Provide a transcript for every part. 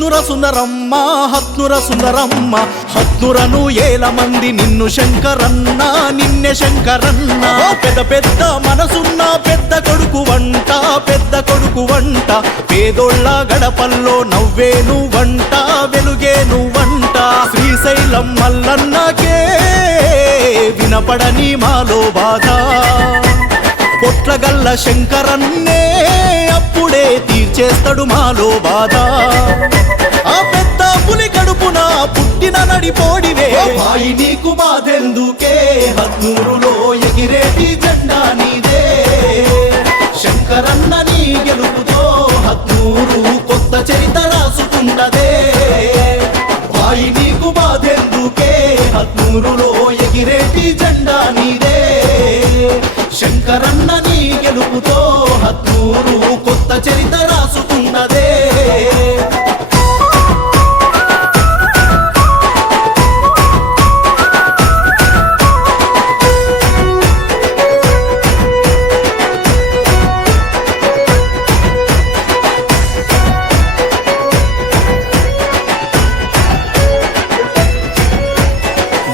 హత్నుర సుందరమ్మ హత్నుర సుందరమ్మ హత్నురను ఏల మంది నిన్ను శంకరన్న నిన్నే శంకరన్న పెద్ద పెద్ద మనసున్న పెద్ద కొడుకు వంట పెద్ద కొడుకు వంట పేదోళ్ళ గడపల్లో నవ్వేను వంట వెలుగేను వంట శ్రీశైలం మల్లన్నకే వినపడని మాలో బాధ పొట్లగల్ల శంకరన్నే అప్పుడే తీర్చేస్తాడు మాలో బాధ ఆ పెద్ద పులి కడుపున పుట్టిన నడిపోడివే భాయి నీకు బాధెందుకే హత్నూరులో ఎగిరేటి జెండా నీదే శంకరన్న నీ గెలుపుతో హత్నూరు కొత్త చరిత్ర రాసుకుంటదే భాయి నీకు బాధెందుకే హత్నూరులో ఎగిరేటి జెండా నీదే శంకరన్న నీ గెలుపుతో హత్నూరు కొత్త చరిత్ర రాసుకున్నదే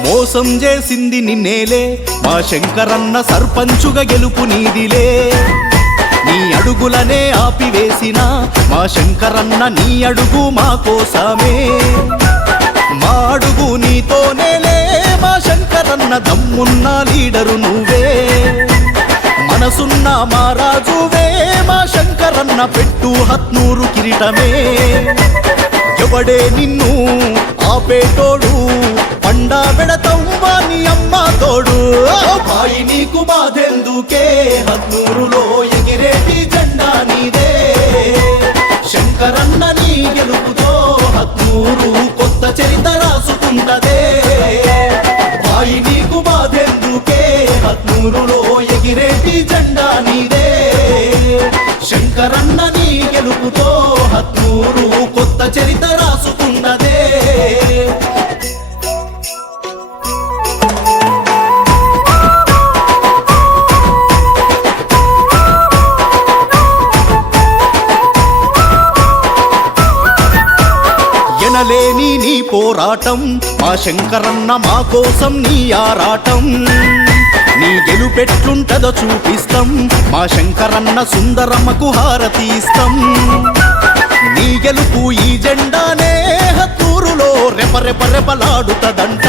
మోసం చేసింది నిన్నేలే మా శంకరన్న సర్పంచుగా గెలుపు నీదిలే నీ అడుగులనే ఆపివేసిన మా శంకరన్న నీ అడుగు మా కోసమే మా అడుగు నీతోనేలే మా శంకరన్న దమ్మున్న లీడరు నువ్వే మనసున్న మా రాజువే మా శంకరన్న పెట్టు హత్నూరు కిరీటమే ఎవడే నిన్ను ఆపేటోడు పండా పెడతవ్వా నీ అమ్మ తోడు భాయి నీకు బాధెందుకే హత్నూరులో ఎగిరేటి జెండా నీదే శంకరన్న నీ గెలుపుతో హత్నూరు కొత్త చరిత్ర రాసుకుంటదే భాయి నీకు బాధెందుకే హత్నూరులో ఎగిరేటి జెండా నీదే శంకరన్న నీ గెలుపుతో హత్నూరు కొత్త చరిత్ర రాసుకున్నదే ఎనలేని నీ పోరాటం మా శంకరన్న మా కోసం నీ ఆరాటం నీ గెలుపెట్లుంటదో చూపిస్తాం మా శంకరన్న సుందరమ్మకు హారతి ఇస్తాం నీ గెలుపు ఈ జెండానే హత్తూరులో రెపరెపరెపలాడుతదంట